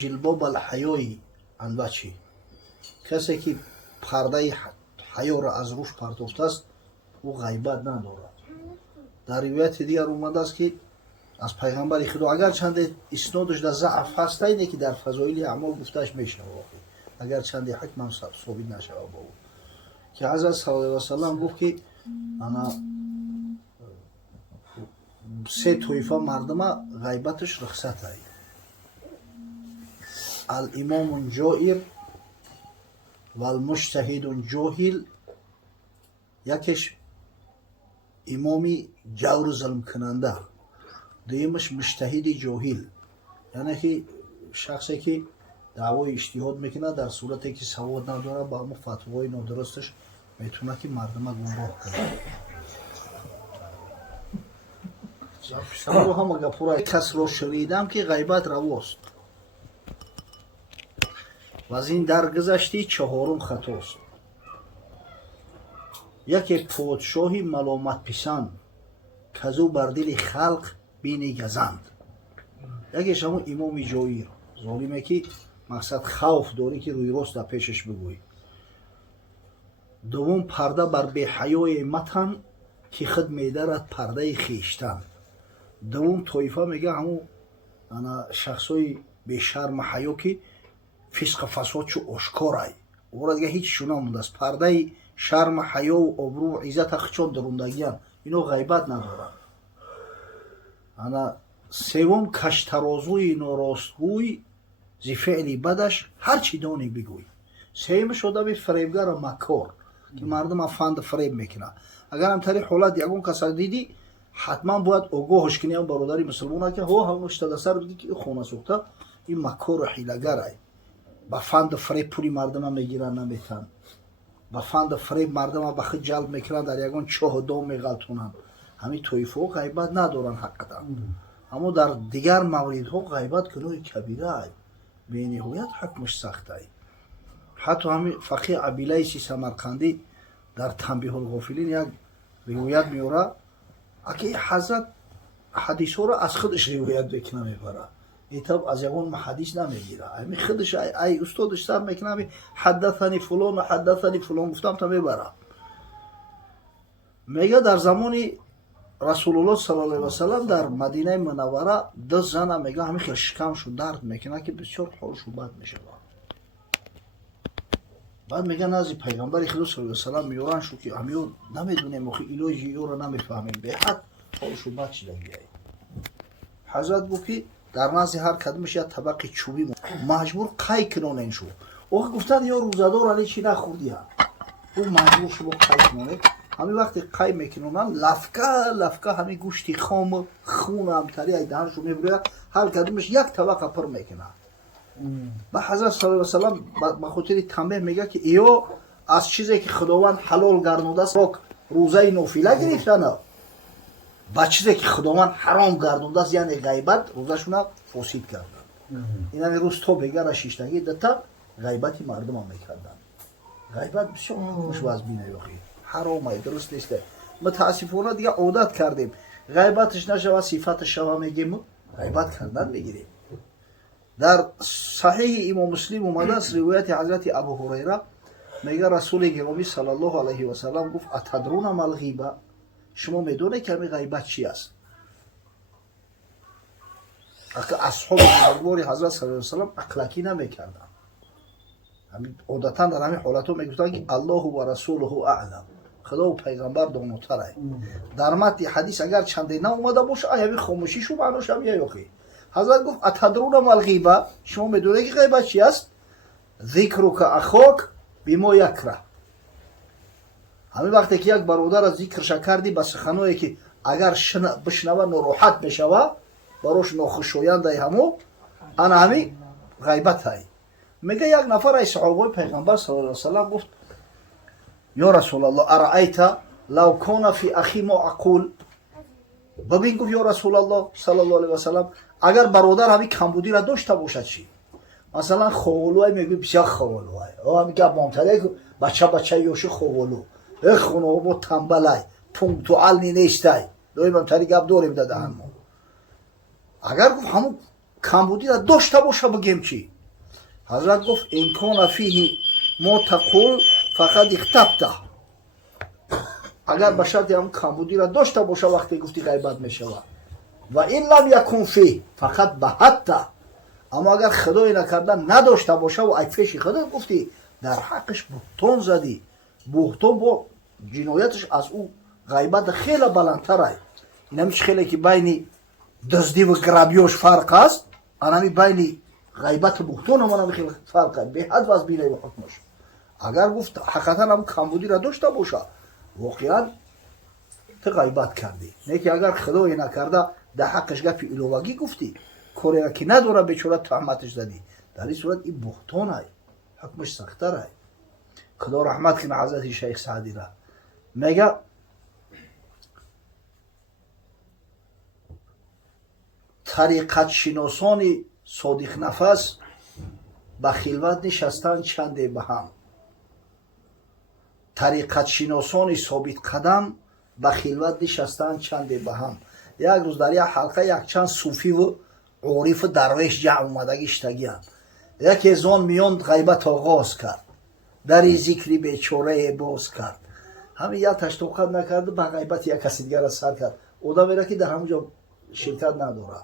جلباب الحیای انواچی کسی که پرده حیا را از روش پرتافته است او غیبت ندارد. در روایت دیگر اومده است که از پیغمبر خدا اگر چند اسنادش در ضعف هست اینه که در فضایل اعمال گفتش میشه اگر چند حکم هم ثابت نشه با او که حضرت صلی الله علیه و سلم گفت که انا سه طایفه مردم غیبتش رخصت است. الامام جائر و المجتهد جاهل، یکیش امامی جور ظلم کننده، دویمش مجتهد جاهل، یعنی که شخصی که دعوای اجتهاد میکنه در صورتی که سواد نداره با اما فتوای نادرستش میتونه که مردم گمراه کنه. سبب هم گپورای کس رو شنیدم که غیبت رواست و از این درگذشتی چهارم خطاست. یکی پادشاهی ملامت پسند کزو بر دل خلق بینی گزند. یکیش همون امام جایر ظالمه که مقصد خوف داری که روی راست در پیشش بگوی. دوم پرده بر بی حیای متن که خود میدارد پرده خیشتن. دوم طایفه میگه همون شخصای بی شرم حیا که فسق فساد چو آشکارای او را دیگه هیچ شونه مونده است. پرده شرم حیا و آبرو و عزت خچون دروندگیان اینو غیبت ندارن. سوم کشترازوی ناراستگوی زی فعلی بدش هر چی دانی بگوی. سوم شده به فریبگر و مکار که مردم فند فریب میکنه. اگر هم تری حالت یکون کسا دیدی حتما باید آگاهش کنی هم برادری مسلمان که ها همونش تا سر بدی که خونه سوخته این مکار و حیلگر با فند فریب پولی مردم میگیرن نمیتن، با فند فریب مردم به خود جلب میکنن در یکان چاه دام میغلطونن. همین طایفه غیبت ندارن حقیقتا. اما در دیگر موردها غیبت گناه کبیره ای به نهایت حکمش سخت ای. حتی همین فقیه ابیلیسی سمرقندی در تنبیه الغافلین یک روایت میاره اگه حضرت حدیث ها را از خودش روایت بکنه میبره ایتاب از یکون حدیث نمیگیره. همین خودش ای استادش سر میکنه حدثنی فلان و حدثنی فلان گفتم تا میبره. میگه در زمان رسول الله صلی الله علیه و سلم در مدینه منوره دو زن میگه همین خیلی شکمشون درد میکنه که بسیار حالشون بد میشه. بعد میگه نزد پیغمبر خدا صلی الله علیه و سلم میورن شو که همیون نمیدونیم اخی ایلوجی او رو نمیفهمیم به حد حالشون بد شدنگی. حضرت گفت که در نزد هر کدومش یک طبق چوبی مجبور قی کنن این شو. او گفتن یا روزدار علی چی نخوردی ها او مجبور شو قی کنه. همین وقتی قی میکنن لفکه همین گوشتی خام خون هم تری ای دهنشو میبره هر کدومش یک طبق پر میکنه. با حضرت صلی الله علیه و سلم به خاطر تنبیه میگه که ایو از چیزی که خداوند حلال گردانده است روزه نافله گرفتن با چیزی که خداوند حرام گردانده است یعنی غیبت روزشون فاسد کردن. این همین روز تو بگر شیشتگی دتا غیبتی مردم هم میکردن. غیبت بسیار خوش باز بینه یخی حرامه درست نیست. متاسفانه دیگه عادت کردیم غیبتش نشود صفاتش شوا میگیم غیبت کردن میگیریم. در صحیح امام مسلم اومده است روایت حضرت ابو هریره میگه رسول گرامی صلی الله علیه و سلم گفت اتدرون ما الغیبه شما میدونید که همین غیبت چی است؟ اصحاب بزرگوار حضرت صلی الله علیه و سلم اقلکی نمیکردن. همین عادتا در همین حالتو میگفتن که الله و رسوله اعلم خدا و پیغمبر داناتره. در متن حدیث اگر چندی اومده باشه همین خاموشیشو معناش هم یخی. حضرت گفت اتدرون ما الغیبه شما میدونید که غیبت چی است؟ ذکرک اخاک بما یکره. همین وقتی که یک برادر از ذکرش کردی به سخنایی که اگر بشنوه ناراحت بشوه براش ناخوشایند همو انا همین غیبت های. میگه یک نفر از صحابه پیغمبر صلی الله علیه و سلم گفت یا رسول الله ارأیت لو کان فی اخی ما اقول. ببین گفت یا رسول الله صلی الله علیه و سلم اگر برادر همین کمبودی را داشته باشد چی؟ مثلا خوالوی میگه بسیار خوالوی او هم میگه مامتره بچه یوشی خوالو خونه با تنبلای پونکتوال نیستای دویم هم تری گب دوریم داده همون. اگر گفت همون کمبودی را داشته باشه بگیم چی؟ حضرت گفت این کان فیه ما تقول فقط اختبته، اگر به شرط هم کمبودی را داشته باشه وقتی گفتی غیبت میشود و این لم یکن فیه فقط بهته، اما اگر خدای نکرده نداشته باشه و ای پیش خدا گفتی در حقش بهتان زدی. بهتان با جنایتش از او غیبت خیلی بلندتر است. این همیش خیلی که بین دزدی و گرابیوش فرق است، انمی بین غیبت و بهتان هم خیلی فرق است، به حد و از بینه و حکمش. اگر گفت حقیقتا هم کمبودی را داشته باشه واقعا تو غیبت کردی، نه که اگر خدای نکرده در حقش گپی الوگی گفتی کاری را که نداره بیچاره تهمتش زدی، در این صورت این بهتان است، حکمش سخت‌تر است. خدا رحمت کنه حضرت شیخ سعدی را، میگه طریقت شناسان صادق نفس به خلوت نشستن چنده به هم، طریقت شناسان ثابت قدم به خلوت نشستن چنده به هم. یک روز در یک حلقه یک چند صوفی و عارف و درویش جمع اومدگی اشتگیان، یکی از آن میان غیبت آغاز کرد، در ذکری بیچاره باز کرد، همین یک تشتوقت نکرد به غیبت یک کسی دیگر را سر کرد. اودا میره که در همونجا شرکت نداره.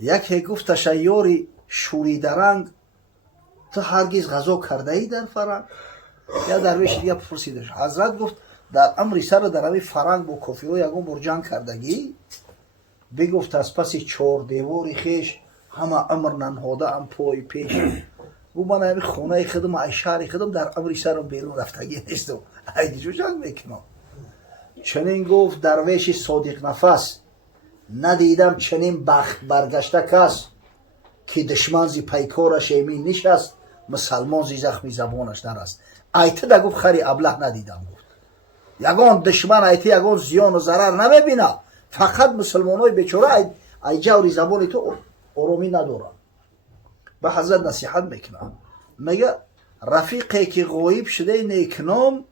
یکی گفت تشیاری شوریده رنگ تو هرگز غذا کرده ای در فرنگ؟ یا درویش دیگه پرسیدش. حضرت گفت در امر سر در همین فرنگ با کافی ها یکون بر جنگ کردگی؟ بگفت از پس چهار دیواری خیش همه امر ننهاده ام پای پیش. گفت من همین خونه خودم ای شهر خودم در امر سرم بیرون رفتگی نیستم، ایدی جو جنگ میکنم. چنین گفت درویش صادق نفس ندیدم چنین بخت برگشته کس، که دشمن زی پیکارش ایمین نشست مسلمان زی زخمی زبانش نرست. ایته دا گفت خری ابله ندیدم، گفت یگان دشمن ایته یگان زیان و ضرر نمیبینه، فقط مسلمان های بیچاره ای جوری زبانی تو ارومی نداره. به حضرت نصیحت میکنه، میگه رفیقی که غایب شده نیکنام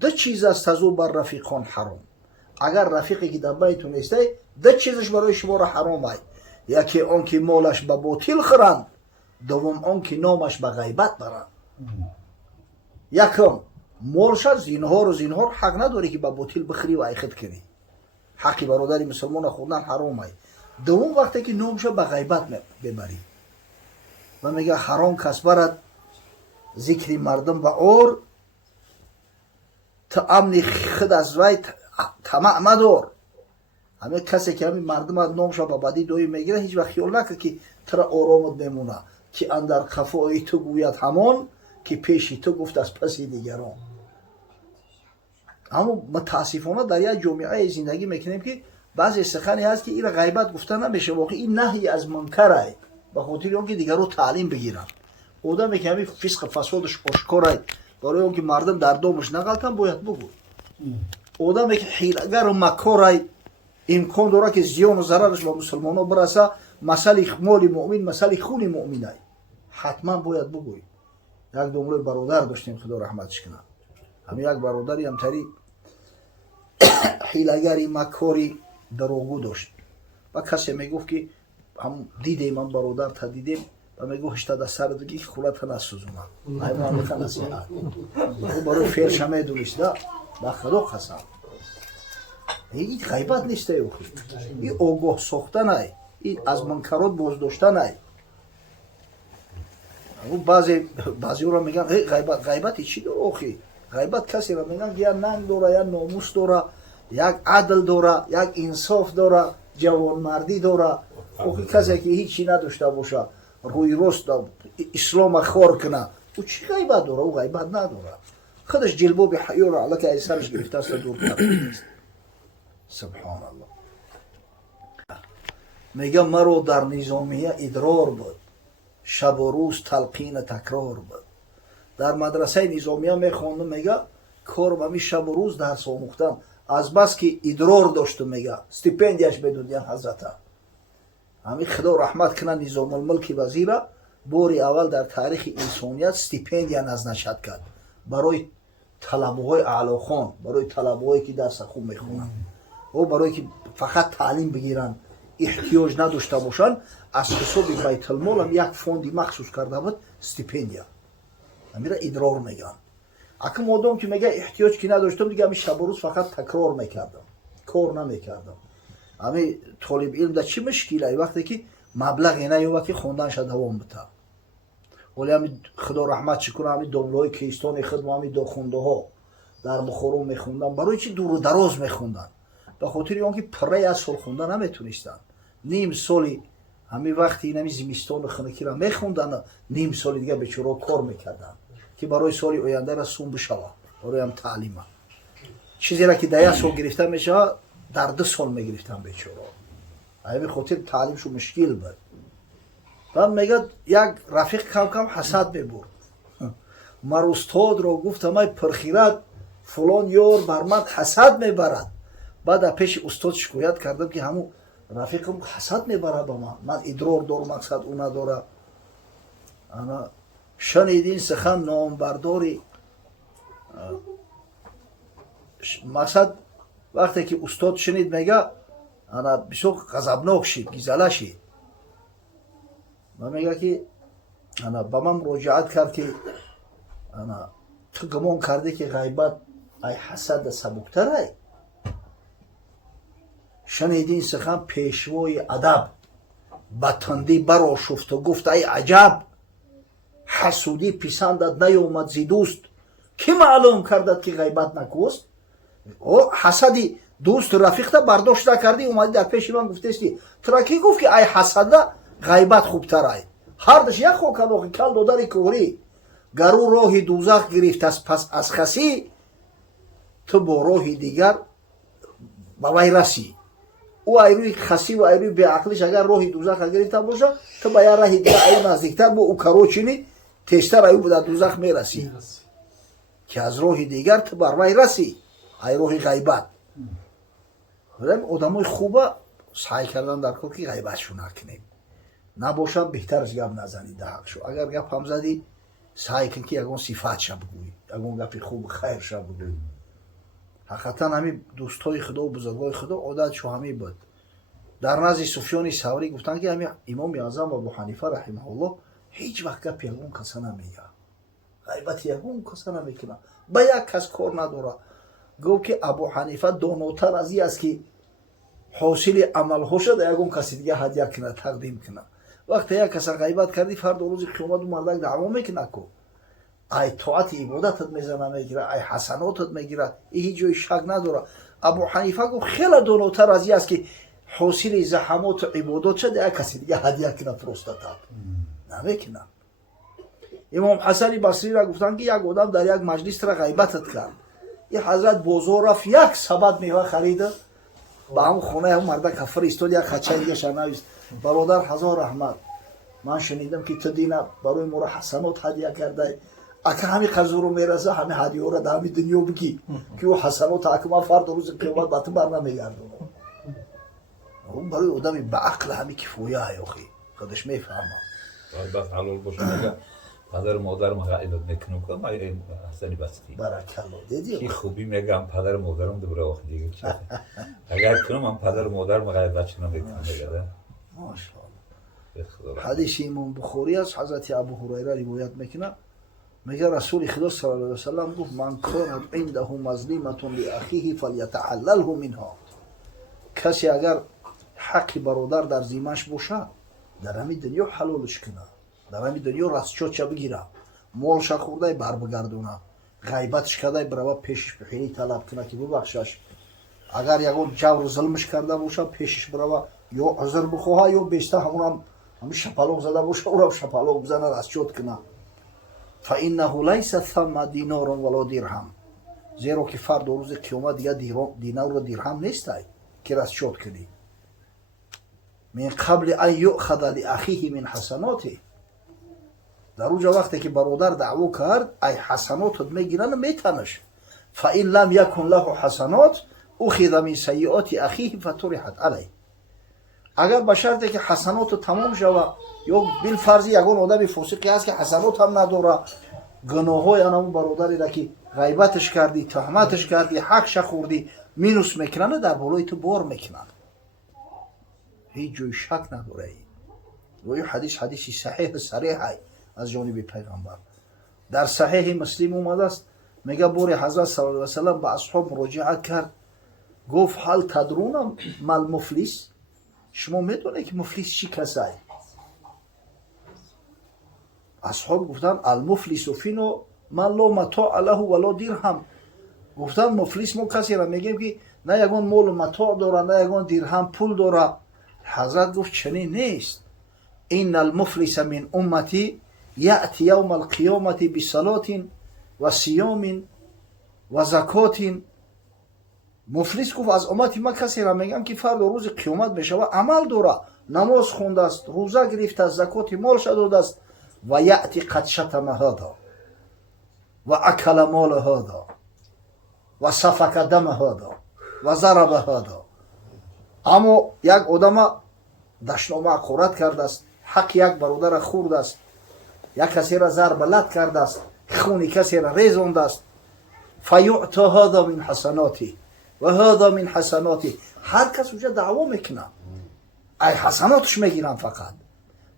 دو چیز است از او بر رفیقان حرام. اگر رفیقی که در بیتون نیسته دو چیزش برای شما را حرام است، یکی آن که مالش به باطل خورند، دوم آن که نامش به غیبت برند. یکم مالش زینهار و زینهار حق نداری که به باطل بخری و ایخت کنی، حقی برادری مسلمان خوردن حرام است. دوم وقتی که نامش به غیبت ببری. و میگه حرام کس برد ذکری مردم و اور، تا امنی خود از وی طمع مدار. همه کسی که همین مردم از نامش به بدی دوی میگیره هیچ وقت خیال نکن که ترا آرامت بمونه، که اندر قفای تو گوید همان، که پیشی تو گفت از پسی دیگران. اما متاسفانه در یک جامعه زندگی میکنیم که بعضی سخنی هست که این غیبت گفته نمیشه، واقعا این نهی از منکر است، به خاطر اینکه دیگر رو تعلیم بگیرن. آدمی که همین فسق فسادش آشکار است، برای اینکه مردم در دامش نغلطن باید بگو. آدمی که حیله‌گر و مکار است، امکان داره که زیان و ضررش به مسلمان‌ها برسه، مسئله مال مؤمن مسئله خون مؤمن است، حتما باید بگوی. یک دامله برادر داشتیم خدا رحمتش کنه، همین یک برادری هم تری حیله‌گری مکاری دروغگو داشت و کسی میگفت که هم دیدیم من برادر تا دیدیم و میگفت هشته در سر دیگه که خولت نسوزونم ایمان میخواه نصیحت او برای فیرش همه دونیست ده به خدا قسم. این غیبت نیست، این آگاه ساختن است، این از منکرات باز داشتن است. بعضی را میگن غیبت چی داره آخی؟ غیبت کسی را میگن یا ننگ داره، یا ناموس داره، یک عدل داره، یک انصاف داره، جوانمردی داره. آخی کسی که هیچی نداشته باشه روی راست اسلام خار کنه او چی غیبت داره؟ او غیبت نداره، خودش جلباب حیا را علاکه از سرش گرفته است دور کرده. سبحان الله. میگه مرا در نظامیه ادرار بود، شب و روز تلقین تکرار بود. در مدرسه نظامیه میخواندم، میگه کارم همی شب و روز درس آموختم، از بس که ادرار داشتم. میگه استیپندیاش بدودین حضرت. همین خدا رحمت کنه نظام الملک وزیر باری اول در تاریخ انسانیت استیپندیا نزد کرد برای طلبه‌های اعلاخوان، برای طلبه‌هایی که درس خوب میخونن و برای که فقط تعلیم بگیرن، احتیاج نداشته باشند از حساب بیت المال هم یک فوندی مخصوص کرده بود استیپندیا امیره ادرار میگن. اگه مادام که میگه احتیاج که نداشتم دیگه همین شب و روز فقط تکرار میکردم کار نمیکردم. همین طالب علم در چی مشکلی وقتی که مبلغی نیوه که خوندنش دوام بده. ولی همین خدا رحمت کنه همین داملای کیستان خود و همین داخونده ها در بخارا میخوندن برای چی دور و دراز میخوندن به خاطر آنکه پره از سال خوندن نمیتونستن. نیم سالی همین وقتی این همین زمستان خنکی را میخوندن نیم سالی دیگه بیچاره کار میکردن که برای سالی آینده را سون بشوه برای هم تعلیم چیزی را که 10 سال گرفته میشه در 2 سال میگرفتن بیچاره. همین خاطر تعلیمشو مشکل بود. بعد میگه یک رفیق کم کم حسد میبرد. مر استاد را گفتم ای پرخیرت فلان یار بر من حسد میبرد. بعد پیش استاد شکایت کردم که همون رفیقم حسد میبره با من ادرار دارم مقصد او نداره. انا شنیدین سخن نامبرداری مقصد وقتی که استاد شنید میگه انا بسیار غضبناک شد گیزله شد. من میگه که انا با من مراجعت کرد که انا تو گمان کرده که غیبت ای حسد سبکتر ای. شنیدین سخن پیشوای ادب با تندی برآشفت و گفت ای عجب حسودی پسندت نیامد ز دوست کی معلوم کردت که غیبت نکوست. او حسدی دوست رفیق تا برداشت نکردی اومدی در پیش من گفتستی تو کی گفت که ای حسد غیبت خوبتر ای. هر دش یک خو کلو کل دوداری کوری گرو راه دوزخ گرفت از پس از خسی تو با راه دیگر با وی رسی. او ایروی خسی و ایروی به عقلش اگر راه دوزخ گرفته باشه تو با یه راه دیگر ای نزدیکتر با او کروچینی تشتر ایو در دوزخ میرسی که از راه دیگر تو بر وی رسی ای راه غیبت. آدمای خوبه سعی کردن در کار که غیبتشو نکنیم نباشم بهتر از گپ نزنید در حقشو. اگر گپ هم زدی سعی کن که یگان صفت شب بگویی یگان گپ خوب خیر شب بگویی. حقیقتا همین دوستای خدا و بزرگای خدا عادتشو همین بود. در نزد سفیان ثوری گفتن که همین امام اعظم ابو حنیفه رحمه الله هیچ وقت گپ یگان کس نمیگه غیبت یگان کس نمیکنه با یک کس کار نداره. گفت که ابو حنیفه داناتر از این است که حاصل عمل شد یگان کسی دیگه هدیه کنه تقدیم کنه. وقتی یک کس غیبت کردی فرد روز قیامت مردک دعوا میکنه کو ای طاعت عبادتت میزنه میگیره ای حسناتت میگیره هیچ جای شک نداره. ابو حنیفه گفت خیلی داناتر از این است که حاصل زحمات و عبادات شده یک کسی دیگه هدیه کنه پروستاتا نمیکنه. امام حسن بصری را گفتن که یک آدم در یک مجلس را غیبتت کرد. این حضرت بازار رفت یک سبد میوه خرید با هم خونه هم مردک فرستاد یک خچه دیگه شنویست برادر هزار رحمت من شنیدم که تو دینه برای ما را حسنات هدیه کرده اگه همین قضا رو میرسه همین هدیه را در همین دنیا بگی که او حسنات اگه من فرد روز قیامت با تو بر نمیگردم. اون برای آدمی به عقل همین کفایه های اخی خودش میفهمم. بس حلال باشه میگه پدر مادرم غیبت میکنم که من این حسنی بستی برکلا دیدی کی خوبی میگم پدر مادرم دوباره آخه دیگه چه اگر کنم من پدر مادرم غیبت کنم میکنم دیگه ماشاءالله. حدیث امام بخاری از حضرت ابو هریره روایت میکنه میگه رسول خدا صلی الله علیه و سلم گفت من کانت عنده مظلمه لاخیه فلیتحلله منها. کسی اگر حق برادر در ذمه‌اش باشه در همین دنیا حلالش کنه در همین دنیا رستشوچ بگیره مالش خورده بر بگردونه غیبتش کرده برای پیشش بخیری طلب کنه که ببخشش. اگر یگان جور ظلمش کرده باشه پیشش برای یا عذر بخواه یا بیشتر همون شپلوق زده باشه او را شپلوق بزنه رستشوت کنه. فانه لیس ثم دینار ولا درهم زیرا که فرد روز قیامت دیگه دینار و درهم نیست که رستشوت کنی. من قبل ان یؤخذ لاخیه من حسناته در اونجا وقتی که برادر دعوا کرد ای حسناتت میگیرن میتنش. فان لم یکن له حسنات اخذ من سیئات اخیه فطرحت علیه. اگر به شرطی که حسنات تمام شوه یا بالفرض یگان آدم فاسقی هست که حسنات هم نداره گناههای آن برادری را که غیبتش کردی تهمتش کردی حقش خوردی مینوس میکنن در بالای تو بار میکنن. هیچ جوی شک نداره. و این حدیثی صحیح صریح از جانب پیغمبر. در صحیح مسلم اومده است، میگه بوری حضرت صلی الله علیه و سلم به اصحاب مراجعه کرد، گفت هل تدرون ما المفلس؟ شما میدونید که مفلس چی کسی است؟ اصحاب گفتن المفلس فینو من لا متاع له ولا درهم. گفتن مفلس ما کسی را میگیم که نه یگان مال و متاع داره نه یگان درهم پول داره. حضرت گفت چنین نیست. این المفلس من امتی یأتی یوم القیامت بصلاة و صیام و زکات. مفلس گفت از امتی ما کسی را میگم که فردا روز قیامت بشود عمل داره، نماز خونده است، روزه گرفته است، زکات مال داده است، و یأتی قد شتم هذا و اکل مال هذا و سفک دم هذا و ضرب هذا. اما یک آدم دشنامه قرات کرده است، حق یک برادر خورده است، یک کسی را ضرب لت کرده است، خون کسی را ریزانده است، فیعطى هذا من حسناتی و هذا من حسناتی. هر کس اونجا دعوا میکنه، ای حسناتش میگیرن فقط.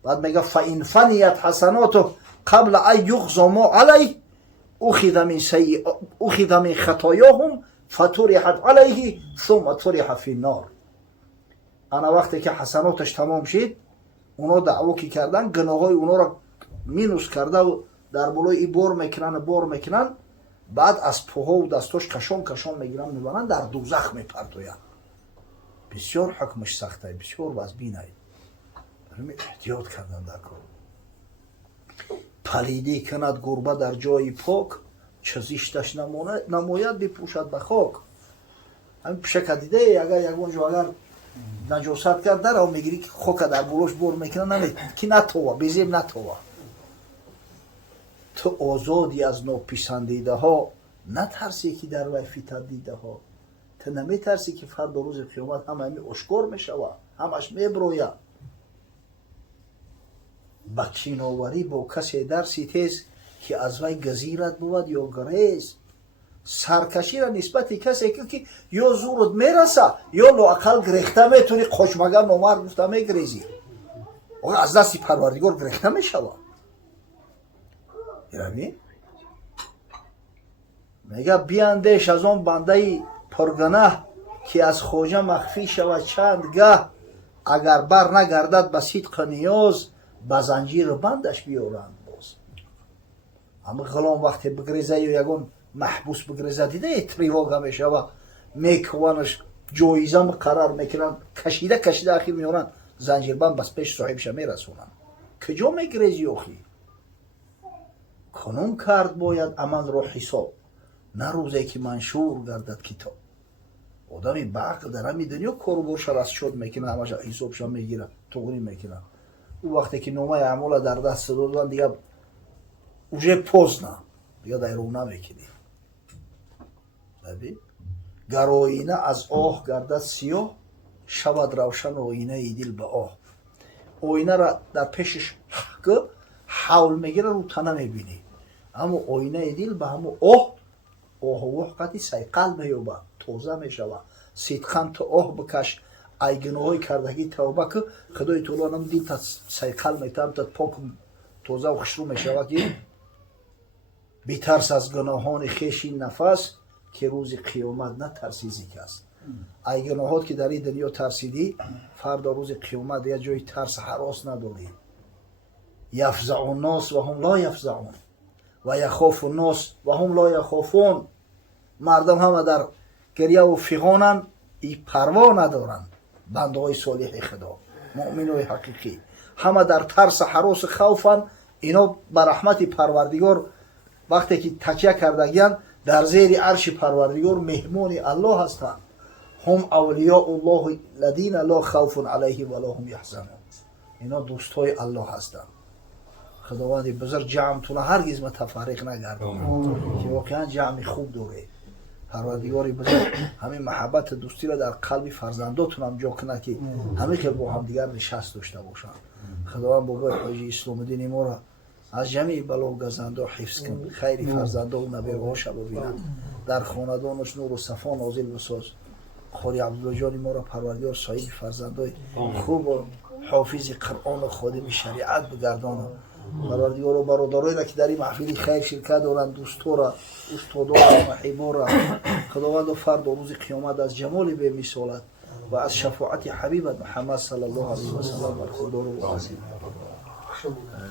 بعد میگه فإن فنیت حسناته قبل ان یغضى ما علیه اخذ من خطایاهم فطرحت علیه ثم طرح فی النار. انا وقتی که حسناتش تمام شد، اونا دعوا که کردن گناهای اونا را مینوس کرده و در بالای بار میکنن، بعد از پاها و دستاش کشان میگیرن میبرن در دوزخ میپرتوین. بسیار حکمش سخته، بسیار بازبینه. احتیاط کردن در کار. پلیدی کند گربه در جای پاک، چه زشتش نماید بپوشد به خاک. همین پشک دیده اگر یکونجا اگر نجاست کرد در او میگیری که خاک در بروش بر میکنه، نمید که نتوه بزیم نتوه. تو آزادی از ناپسندیده ها، نترسی که در وی فتنه دیده ها. تو نمیترسی که فردا روز قیامت همه اشکار میشوه، همش میبروید. با کیناوری با کسی درسی تیز که از وی گزیرت بود یا گریز. سرکشی را نسبت کسی که یا زورت میرسه یا لااقل گریخته میتونی خوشمگر نامرد گفته میگریزی، از دست پروردگار گریخته میشوه. میگه بیاندیش از آن بنده پرگناه که از خواجه مخفی شود چند گه. اگر بر نگردد به صدق نیاز، به زنجیر بندش بیارند باز. اما غلام وقتی بگریزه یا یگون محبوس بگریزه دیده تریواگه میشوه، میکوانش جایزه مقرر میکنن، کشیده اخیر میارن زنجیر بند بس پیش صاحبش میرسونن. کجا میگریزی آخی؟ کنون کرد باید عمل را حساب، نه روزی که منشور گردد کتاب. آدمی بعق در همی دنیا کاربارش را از شد میکنه، همش حسابش میگیره، توغنی میکنه. او وقتی که نامه اعمال در دست دادن دیگه اوجه پوز نه، دیگه در رو نمیکنی. ببین گر آینه از آه گردد سیاه، شود روشن آینه دل به آه. آینه را در پیشش که حول میگیره رو تا نمیبینی، اما آینه دل به همون آه و قطعی سیقل میوبه، توزه میشوه. صدقاً تو آه بکش، ای گناهی کردگی توبه که خدای تعالی نم دل تا سیقل میتم تا پاک توزه و خشرو میشوه. که بیترس از گناهان خویش این نفس، که روز قیامت نترسی ز کس. ای گناهات که در این دنیا ترسیدی، فردا روز قیامت یه جای ترس هراس نداری. یفزع الناس و هم لا یفزعون و یخاف الناس و هم لا یخافون. مردم همه در گریه و فغانن، ای پروا ندارن. بنده های صالح خدا، مؤمن های حقیقی، همه در ترس هراس خوفن. اینا به رحمت پروردگار وقتی که تکیه کردگیان در زیر عرش پروردگار مهمان الله هستند. هم اولیاء الله الذین لا خوف علیهم ولا هم یحزنون. اینا دوستای الله هستند. خداوند بزرگ جمعتون هرگز متفرق نگردونه، که واقعا جمع خوب دوره. پروردگار بزرگ همین محبت دوستی را در قلب فرزنداتون هم جا کنه که همه که با هم دیگر نشست داشته باشن. خداوند بابای حاجی اسلام الدین ما را از جمعی بلا و گزنده حفظ کن، خیر فرزنده و نبیهاش ببینن، در خاندانش نور و صفا نازل بساز. خاری عبدالله جان ما را پروردگار صاحب فرزندای خوب و حافظ قرآن و خادم شریعت بگردانه. پروردگار و برادرایی را که در این محفل خیر شرکت دارند، دوستا را، استادا را، محبا را، خداوند فردا روز قیامت از جمال به مثالت و از شفاعت حبیبت محمد صلی الله علیه و سلم برخوردار و عظیم.